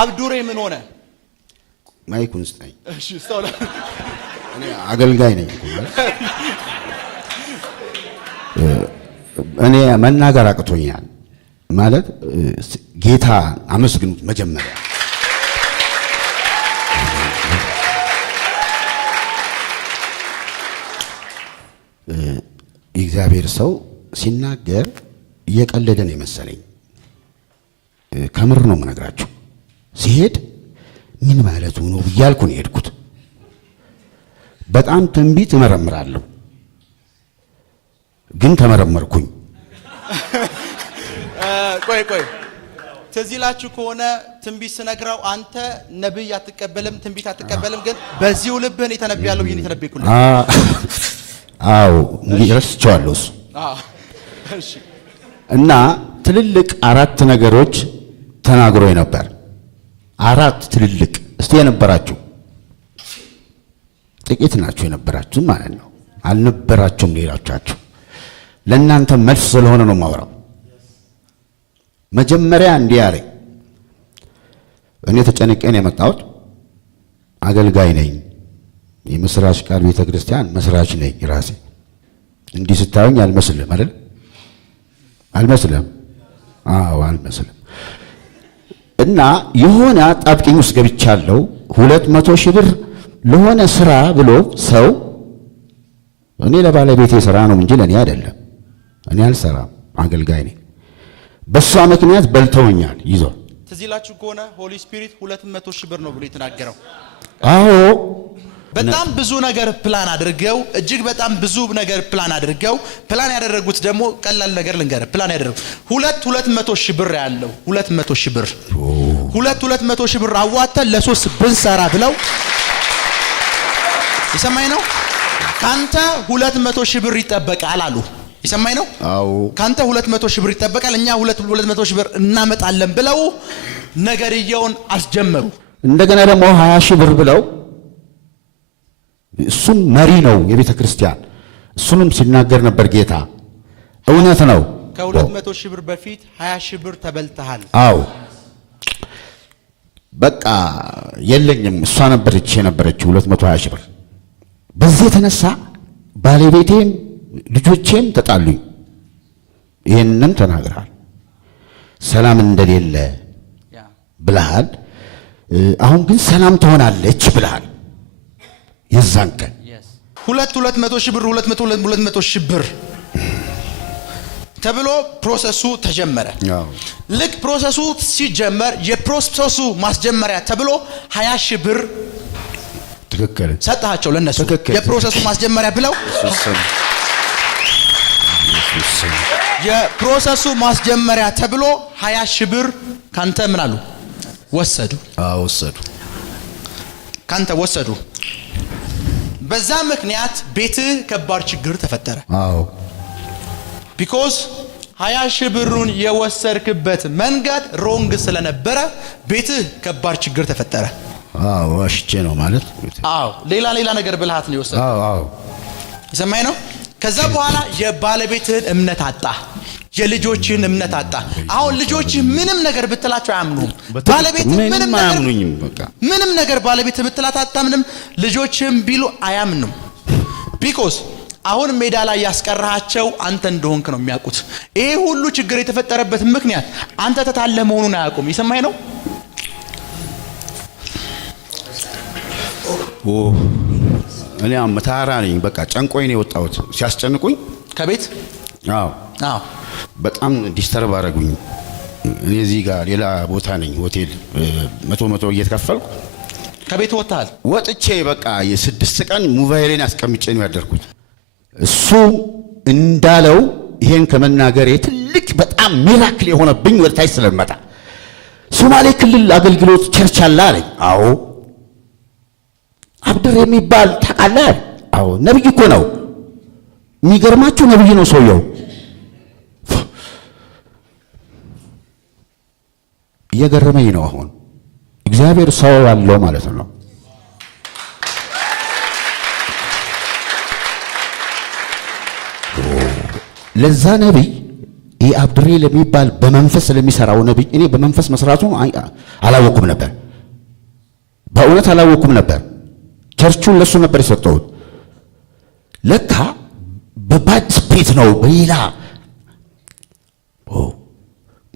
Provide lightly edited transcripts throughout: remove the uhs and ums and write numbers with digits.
አብዱሬ ምን ሆነ? ማይኩን ስጠኝ። እሺ ስታውላ እኔ አገልጋይ ነኝ እኮ እኔ መናገር አቅቶኛል ማለት ጌታ አመስግኑት መጀመሪያ እግዚአብሔር ሰው ሲናገር እየቀለደ ነው የመሰለኝ ከምር ነው የምነግራችሁ ሲሄድ ምን ማለት ነው ብያልኩ ነው የሄድኩት በጣም ትንቢት እመረምራለሁ ግን ተመረመርኩኝ ቆይ ተዚላችሁ ከሆነ ትንቢት ስነግራው አንተ ነብይ አትቀበልም ትንቢት አትቀበልም ግን በዚሁ ልብህን የተነብያለሁ ይሄን የተነብይኩ ነው አዎ እንግዲህ እሺ እና ትልልቅ አራት ነገሮች ተናግሮ ነበር አራት ትልልቅ እስቲ የነበራችሁ ጥቂት ናችሁ የነበራችሁ ማለት ነው አልነበራችሁም ሌላችሁ ለእናንተ መልስ ስለሆነ ነው ማወራው መጀመሪያ እንዲህ አለኝ እኔ ተጨንቄን የመጣሁት አገልጋይ ነኝ የምስራች ቃል ቤተክርስቲያን መስራች ነኝ ራሴ እንዲህ ስታዩኝ አልመስልም አይደል አልመስልም አዎ አልመስልም እና የሆነ አጣብቂኝ ውስጥ ገብቻለሁ 200 ሺህ ብር ለሆነ ስራ ብሎ ሰው እኔ ለባለቤቴ ስራ ነው እንጂ ለኔ አይደለም እኔ አልሰራም አገልጋይ ነኝ በሷ ምክንያት በልተውኛል ይዞ ተዚላችሁ ከሆነ ሆሊ ስፒሪት 200 ሺህ ብር ነው ብሎ የተናገረው አዎ በጣም ብዙ ነገር ፕላን አድርገው እጅግ በጣም ብዙ ነገር ፕላን አድርገው ፕላን ያደረጉት ደግሞ ቀላል ነገር ልንገር ፕላን ያደረጉት 200 ሺህ ብር ያለው 200 ሺህ ብር 200 ሺህ ብር አዋጣን ለሶስት ብንሰራ ብለው ይሰማኝ ነው ካንተ 200 ሺህ ብር ይጠበቃል አሉ ይሰማኝ ነው አዎ ካንተ 200 ሺህ ብር ይጠበቃል እኛ 200 ሺህ ብር እናመጣለን ብለው ነገርየውን አስጀመሩ እንደገና ደግሞ 20 ሺህ ብር ብለው እሱም መሪ ነው የቤተ ክርስቲያን እሱንም ሲናገር ነበር ጌታ እውነት ነው ከ200 ሺህ ብር በፊት 20 ሺህ ብር ተበልተሃል አዎ በቃ የለኝም እሷ ነበረች የነበረችው 220 ሺህ ብር በዚህ የተነሳ ባለቤቴም ልጆቼም ተጣሉኝ ይሄንንም ተናግረሃል ሰላም እንደሌለ ብለሃል አሁን ግን ሰላም ትሆናለች ብለሃል የዛን ቀን 200 ሺህ ብር 200 ሺህ ብር ተብሎ ፕሮሰሱ ተጀመረ ልክ ፕሮሰሱ ሲጀመር የፕሮሰሱ ማስጀመሪያ ተብሎ 20 ሺህ ብር ትክክል ሰጣቸው ለነሱ የፕሮሰሱ ማስጀመሪያ ብለው የፕሮሰሱ ማስጀመሪያ ተብሎ 20 ሺህ ብር ካንተ ምን አሉ ወሰዱ ወሰዱ ካንተ ወሰዱ በዛ ምክንያት ቤትህ ከባድ ችግር ተፈጠረ አዎ because 20 ሺህ ብሩን የወሰድክበት መንገድ ሮንግ ስለነበረ ቤትህ ከባድ ችግር ተፈጠረ አዎ ዋሽቼ ነው ማለት አዎ ሌላ ነገር ብልሃት ነው የወሰድከው አዎ ይሰማኝ ነው ከዛ በኋላ የባለቤትህን እምነት አጣ የልጆችን እምነት አጣ አሁን ልጆች ምንም ነገር ብትላቸው አያምኑም ባለቤት ምንም አያምኑኝም በቃ ምንም ነገር ባለቤት ብትላት አታምንም ልጆችም ቢሉ አያምኑም because አሁን ሜዳ ላይ ያስቀራቸው አንተ እንደሆንክ ነው የሚያውቁት ይሄ ሁሉ ችግር የተፈጠረበት ምክንያት አንተ ተታለ መሆኑን አያውቁም ይሰማኝ ነው እኔ አመታራ ነኝ በቃ ጨንቆኝ ነው የወጣሁት ሲያስጨንቁኝ ከቤት አዎ በጣም ዲስተርብ አረጉኝ እኔ እዚህ ጋር ሌላ ቦታ ነኝ ሆቴል 100 እየተከፈልኩ ከቤት ወጥቼ በቃ የ6 ቀን ሞባይሌን አስቀምጬ ነው ያደርኩት እሱ እንዳለው ይሄን ከመናገር ትልቅ በጣም ሚራክል የሆነብኝ ወርታይ ስለመጣ ሶማሌ ክልል አገልግሎት ቸርች አለ አለኝ አዎ አብዱር የሚባል ታውቃለህ አዎ ነብይ እኮ ነው የሚገርማችሁ ነብይ ነው ሰውየው እየገረመኝ ነው አሁን እግዚአብሔር ሰው አለው ማለት ነው ለዛ ነብይ ይህ አብድሬ ለሚባል በመንፈስ ስለሚሰራው ነብይ እኔ በመንፈስ መስራቱን አላወኩም ነበር። በእውነት አላወኩም ነበር። ቸርቹን ለሱ ነበር የሰጠሁት። ለካ በባድ ቤት ነው በሌላ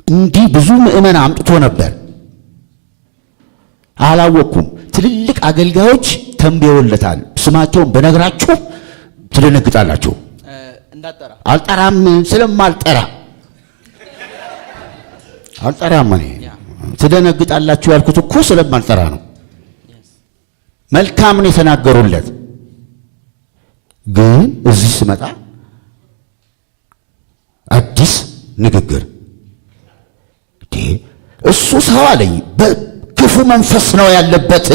እንዲህ ብዙ ምዕመን አምጥቶ ነበር። አላወኩም። ትልልቅ አገልጋዮች ተንበየውለታል። ስማቸውን በነግራችሁ ትደነግጣላችሁ። እንዳጠራ አልጠራም ስለማልጠራ አልጠራም። እኔ ትደነግጣላችሁ ያልኩት እኮ ስለማልጠራ ነው። መልካም ነው የተናገሩለት። ግን እዚህ ስመጣ አዲስ ንግግር እሱ ሰው አለኝ በክፉ መንፈስ ነው ያለበት።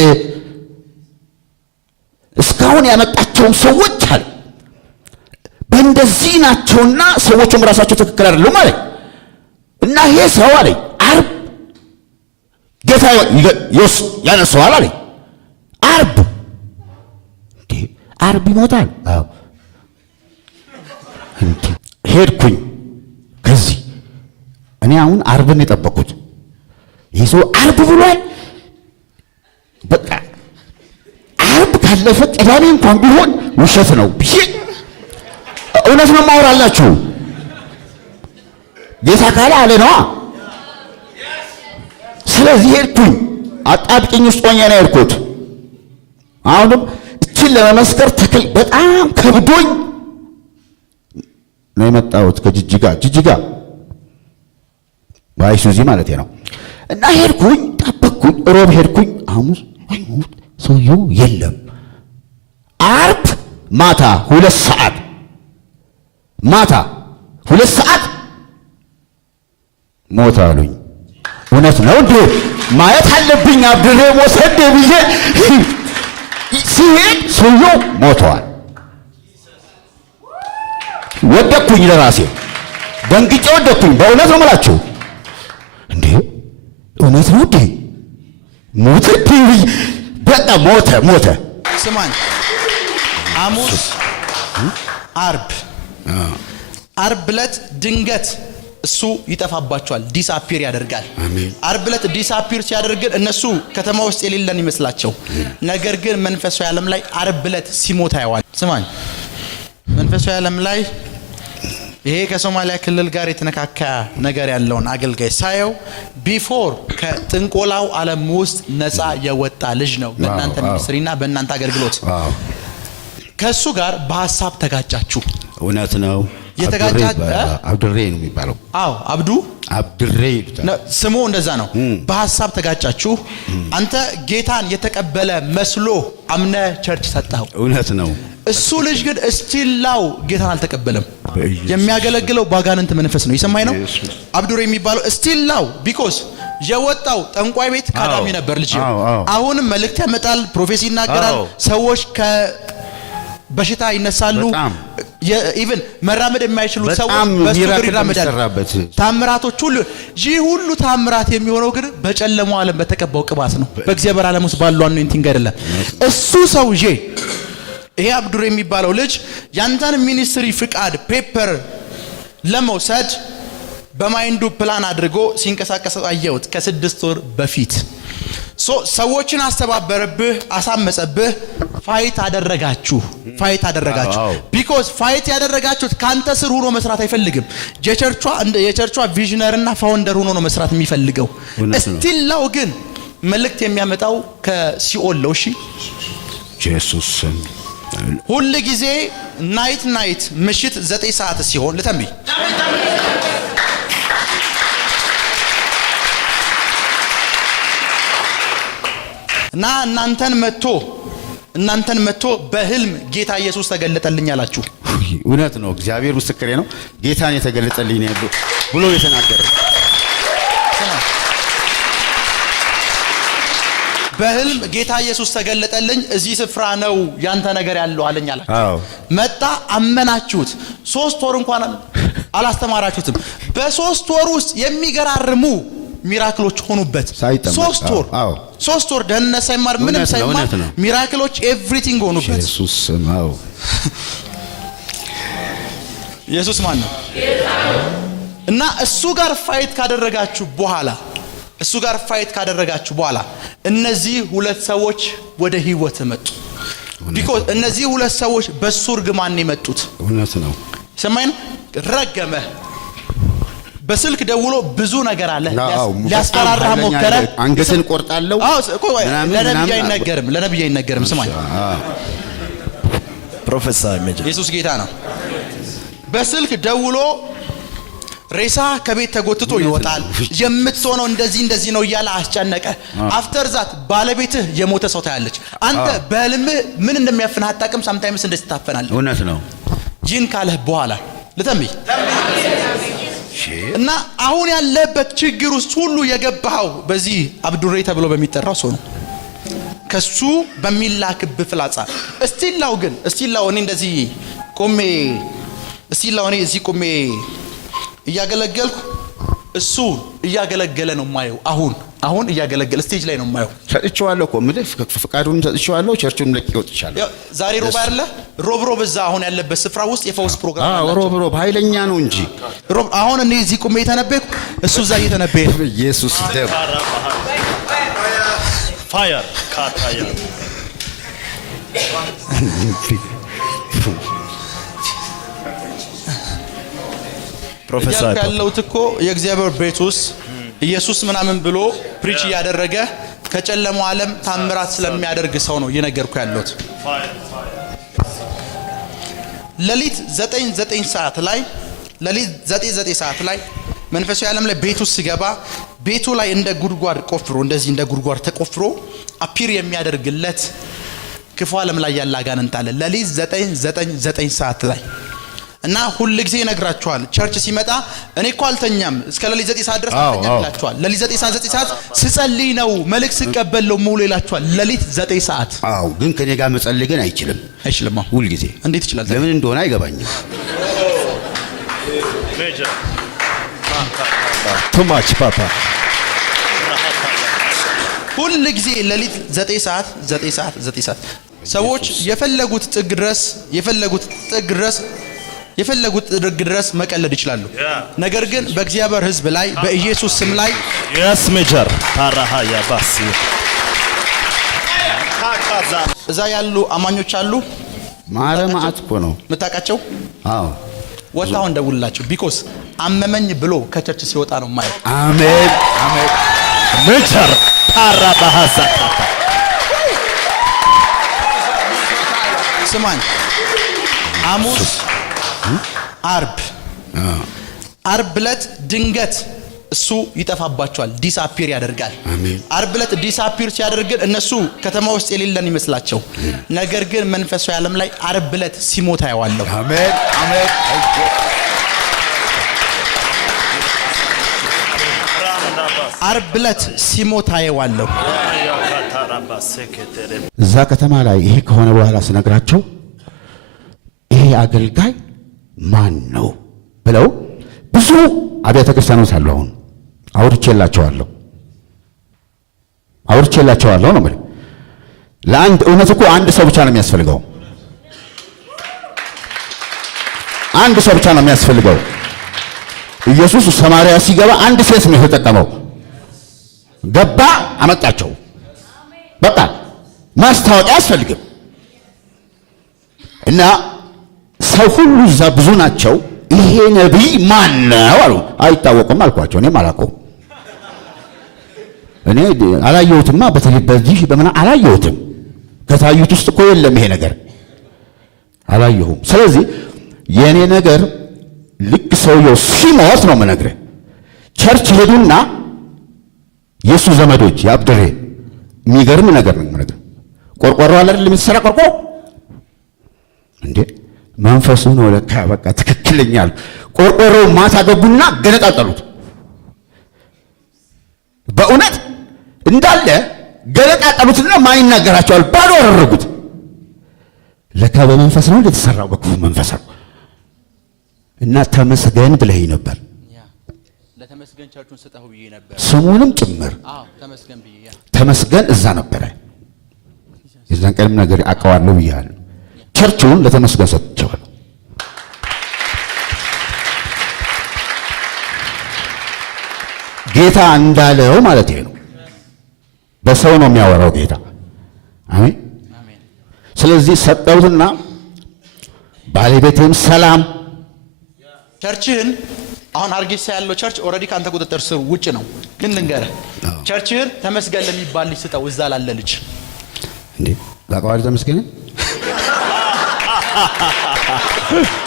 እስካሁን ያመጣቸውን ሰዎች አለ በእንደዚህ ናቸውና ሰዎቹም ራሳቸው ትክክል አይደሉም አለኝ። እና ይሄ ሰው አለኝ ዓርብ ጌታ ያነሳዋል አለኝ። ዓርብ ይሞታል። አዎ ሄድኩኝ። ከዚህ እኔ አሁን ዓርብን የጠበቅኩት ይህ ሰው ዓርብ ብሏል። በቃ ዓርብ ካለፈ ቅዳሜ እንኳን ቢሆን ውሸት ነው ብዬ እውነት ነው ማወራላችሁ። ጌታ ካለ አለ ነዋ። ስለዚህ ሄድኩኝ። አጣብቂኝ ውስጥ ሆኜ ነው የሄድኩት። አሁንም እችን ለመመስከር በጣም ከብዶኝ ነው የመጣሁት ከጅጅጋ በአይሱዚ ማለት ነው። እና ሄድኩኝ፣ ጠበቅኩኝ። ሮብ ሄድኩኝ፣ ሐሙስ ሰውየው የለም። ዓርብ ማታ 2 ሰዓት ሞት አሉኝ። እውነት ነው እንዴ? ማየት አለብኝ አብድሬ ሞተ እንዴ ብዬ ሲሄድ ሰውየው ሞተዋል። ወደቅኩኝ፣ ለራሴ ደንግጬ ወደቅኩኝ። በእውነት ነው የምላችሁ። እንዴ እውነት ነው እንዴ? ሞተ እንዴ? በቃ ሞተ። ስማኝ፣ ሐሙስ ዓርብ ዕለት ድንገት እሱ ይጠፋባቸዋል፣ ዲስአፒር ያደርጋል። ዓርብ ዕለት ዲስአፒር ሲያደርግ እነሱ ከተማ ውስጥ የሌለን ይመስላቸው፣ ነገር ግን መንፈሳዊ ዓለም ላይ ዓርብ ዕለት ሲሞት ያየዋል። ስማኝ፣ መንፈሳዊ ዓለም ላይ ይሄ ከሶማሊያ ክልል ጋር የተነካካ ነገር ያለውን አገልጋይ ሳየው ቢፎር ከጥንቆላው ዓለም ውስጥ ነፃ የወጣ ልጅ ነው። በእናንተ ሚኒስትሪና በእናንተ አገልግሎት ከሱ ጋር በሐሳብ ተጋጫችሁ። እውነት ነው። አብድሬ ነው የሚባለው። አዎ አብድሬ ስሙ እንደዛ ነው። በሐሳብ ተጋጫችሁ። አንተ ጌታን የተቀበለ መስሎ አምነ ቸርች ሰጣው። እውነት ነው። እሱ ልጅ ግን እስቲላው ጌታን አልተቀበለም። የሚያገለግለው ባጋንንት መንፈስ ነው። ይሰማኝ ነው። አብዱሬ የሚባለው እስቲላው ቢኮዝ የወጣው ጠንቋይ ቤት ካዳሚ ነበር ልጅ። አሁንም መልእክት ያመጣል፣ ፕሮፌሲ ይናገራል፣ ሰዎች በሽታ ይነሳሉ። ኢቭን መራመድ የማይችሉ ሰዎች በሱግር ይራመዳሉ። ታምራቶች ሁሉ ይህ ሁሉ ታምራት የሚሆነው ግን በጨለማው ዓለም በተቀባው ቅባት ነው። በእግዚአብሔር ዓለም ውስጥ ባለው አኖይንቲንግ አይደለም። እሱ ሰውዬ ይሄ አብዱሬ የሚባለው ልጅ ያንተን ሚኒስትሪ ፍቃድ ፔፐር ለመውሰድ በማይንዱ ፕላን አድርጎ ሲንቀሳቀስ አየሁት ከ6 ወር በፊት። ሰዎችን አስተባበረብህ፣ አሳመጸብህ፣ ፋይት አደረጋችሁ። ቢኮዝ ፋይት ያደረጋችሁት ካንተ ስር ሆኖ መስራት አይፈልግም። የቸርቿ ቪዥነርና ፋውንደር ሆኖ ነው መስራት የሚፈልገው። እስቲላው ግን መልእክት የሚያመጣው ከሲኦል ነው። እሺ ኢየሱስ ሁሉ ጊዜ ናይት ምሽት 9 ሰዓት ሲሆን ልተንብይ እና እናንተን መጥቶ በህልም ጌታ ኢየሱስ ተገለጠልኝ አላችሁ። እውነት ነው። እግዚአብሔር ምስክሬ ነው። ጌታን የተገለጠልኝ ነው ብሎ የተናገረ በህልም ጌታ ኢየሱስ ተገለጠልኝ፣ እዚህ ስፍራ ነው ያንተ ነገር ያለው አለኝ አላችሁ። መጣ፣ አመናችሁት። 3 ወር እንኳን አላስተማራችሁትም። በ3 ወር ውስጥ የሚገራርሙ ሚራክሎች ሆኑበት። 3 ወር ደህንነት ሳይማር ምንም ሳይማር ሚራክሎች ኤቭሪቲንግ ሆኑበት። ኢየሱስ ማን ነው? እና እሱ ጋር ፋይት ካደረጋችሁ በኋላ እነዚህ ሁለት ሰዎች ወደ ህይወት መጡ። ቢኮዝ እነዚህ ሁለት ሰዎች በሱ እርግማን የመጡት እውነት ነው። ሰማይን ረገመ። በስልክ ደውሎ ብዙ ነገር አለ ሊያስፈራራ ሞከረ። አንገትን ቆርጣለሁ። ለነብይ አይነገርም። ስማኝ ፕሮፌሰር ሜጀር ኢየሱስ ጌታ ነው። በስልክ ደውሎ ሬሳ ከቤት ተጎትቶ ይወጣል፣ የምትሆነው እንደዚህ ነው እያለ አስጨነቀ። አፍተር ዛት ባለቤትህ የሞተ ሰው ታያለች። አንተ በህልምህ ምን እንደሚያፍንህ አታውቅም። ሳምታይምስ እንደዚህ ታፈናለህ። እውነት ነው። ጂን ካለህ በኋላ ልተንብይ እና አሁን ያለበት ችግር ውስጥ ሁሉ የገባው በዚህ አብዱሬ ተብሎ በሚጠራው ሰው ነው። ከሱ በሚላክብ ፍላጻ እስቲላው እኔ እንደዚህ ቆሜ እኔ እዚህ ቆሜ እያገለገልኩ እሱ እያገለገለ ነው ማየው። አሁን እያገለገለ ስቴጅ ላይ ነው ማየው። ሰጥቼዋለሁ እኮ ምድር ፍቃዱን ሰጥቼዋለሁ። ቸርቹን ለቅ ይወጥቻለሁ። ዛሬ ሮብ አይደለ? ሮብ እዛ አሁን ያለበት ስፍራ ውስጥ የፈውስ ፕሮግራም አለ። ሮብ ኃይለኛ ነው እንጂ ሮብ አሁን እኔ እዚህ ቆሜ የተነበይኩ እሱ እዛ እየተነበየ ነው። ኢየሱስ ደም ፋየር ካታያ ፕሮፌሰር ያለውት እኮ የእግዚአብሔር ቤት ውስጥ ኢየሱስ ምናምን ብሎ ፕሪች ያደረገ ከጨለማው ዓለም ታምራት ስለሚያደርግ ሰው ነው እየነገርኩ ያለሁት። ለሊት 9 ሰዓት ላይ መንፈሳዊ ዓለም ላይ ቤቱ ሲገባ ቤቱ ላይ እንደ ጉድጓድ ቆፍሮ እንደዚህ እንደ ጉድጓድ ተቆፍሮ አፒር የሚያደርግለት ክፉ ዓለም ላይ ያለ አጋንንት አለ። ለሊት 9 ሰዓት ላይ እና ሁሉ ጊዜ ይነግራቸዋል። ቸርች ሲመጣ እኔ እኮ አልተኛም እስከ ለሊት 9 ሰዓት ድረስ አልተኛም ይላቸዋል። ለሊት 9 ሰዓት ስጸልይ ነው መልእክት ስቀበል ነው ሙሉ ይላቸዋል። ለሊት 9 ሰዓት ግን ከኔ ጋር መጸለይ ግን አይችልም። ሁሉ ጊዜ እንዴት ይችላል? ለምን እንደሆነ አይገባኝም። too much papa ሁሉ ጊዜ ለሊት 9 ሰዓት ሰዎች የፈለጉት ጥግ ድረስ መቀለድ ይችላሉ። ነገር ግን በእግዚአብሔር ሕዝብ ላይ በኢየሱስ ስም ላይ yes major ታራሃ ያባሲ እዛ ያሉ አማኞች አሉ። ማረማት እኮ ነው መታቃቸው። ወጣው እንደውላችሁ ቢኮዝ አመመኝ ብሎ ከቸርች ሲወጣ ነው ማለት። አሜን major ታራባሃ ስማኝ ሐሙስ አርብ ዕለት ድንገት እሱ ይጠፋባቸዋል፣ ዲስአፒር ያደርጋል። አርብ ዕለት ዲስአፒር ሲያደርግ እነሱ ከተማ ውስጥ የሌለን ይመስላቸው፣ ነገር ግን መንፈሳዊ ዓለም ላይ አርብ ዕለት ሲሞት ያዋለው። አሜን አርብ ዕለት ሲሞት ያዋለው። እዛ ከተማ ላይ ይሄ ከሆነ በኋላ ስነግራቸው ይሄ አገልጋይ ማን ነው ብለው ብዙ አብያተ ክርስቲያኖች አሉ። አሁን አውርቼላቸዋለሁ ነው ማለት። ለአንድ እውነት እኮ አንድ ሰው ብቻ ነው የሚያስፈልገው። ኢየሱስ ሰማርያ ሲገባ አንድ ሴት ነው የተጠቀመው። ገባ፣ አመጣቸው። በቃ ማስታወቂያ አያስፈልግም። እና ሰው ሁሉ እዛ ብዙ ናቸው። ይሄ ነቢይ ማን ነው አሉ። አይታወቅም አልኳቸው። እኔም አላውቀውም። እኔ አላየሁትማ። በተለይ በዚህ በመና አላየሁትም። ከታዩት ውስጥ እኮ የለም ይሄ ነገር አላየሁም። ስለዚህ የኔ ነገር ልክ ሰውየው ሲሞት ነው የምነግርህ። ቸርች ሄዱና የሱ ዘመዶች ያብድሬ የሚገርም ነገር ነው የምነግርህ። ቆርቆሮ አለ አይደል? የሚሰራ ቆርቆሮ እንዴ መንፈሱ ነው ለካ። በቃ ትክክለኛል። ቆርቆሮው ማታ ገቡና ገነጣጠሉት። በእውነት እንዳለ ገነጣጠሉትና ማን ይናገራቸዋል? ባዶ አደረጉት። ለካ በመንፈስ ነው የተሰራው፣ በክፉ መንፈስ ነው። እና ተመስገን ብለኸኝ ነበር። ለተመስገን ቸርቹን ሰጠው ብዬ ነበር፣ ስሙንም ጭምር ተመስገን እዛ ነበረ። የዛን ቀንም ነገር አውቀዋለሁ ብያለሁ። ቸርቹን ለተመስገን ሰጥቼዋለሁ። ጌታ እንዳለው ማለት ነው። በሰው ነው የሚያወራው ጌታ። አሜን። ስለዚህ ሰጠሁትና ባለቤቴም ሰላም ቸርችህን አሁን አርጌሳ ያለው ቸርች ኦልሬዲ ካንተ ቁጥጥር ስር ውጭ ነው። ግን ልንገርህ ቸርችህን ተመስገን ለሚባል ልጅ ስጠው። እዛ ላለ ልጅ እንዴ ላቀዋል ተመስገን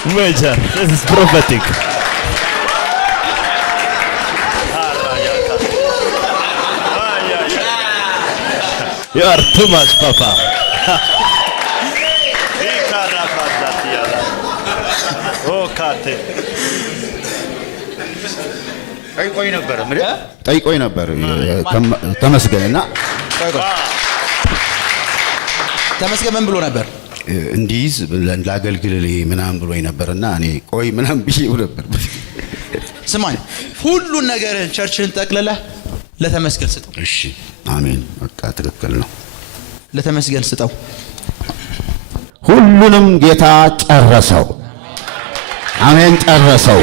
Major, this is prophetic. You are too much, Papa. Oh, Kate. ጠይቆኝ ነበር ተመስገንና ተመስገን ምን ብሎ ነበር? እንዲዝ ላገልግልህ ምናምን ብሎኝ ነበርና እኔ ቆይ ምናምን ብዬው ነበር። ስማኝ ሁሉን ነገርህን ቸርችህን ጠቅልለህ ለተመስገን ስጠው። እሺ አሜን። በቃ ትክክል ነው። ለተመስገን ስጠው። ሁሉንም ጌታ ጨረሰው። አሜን ጨረሰው።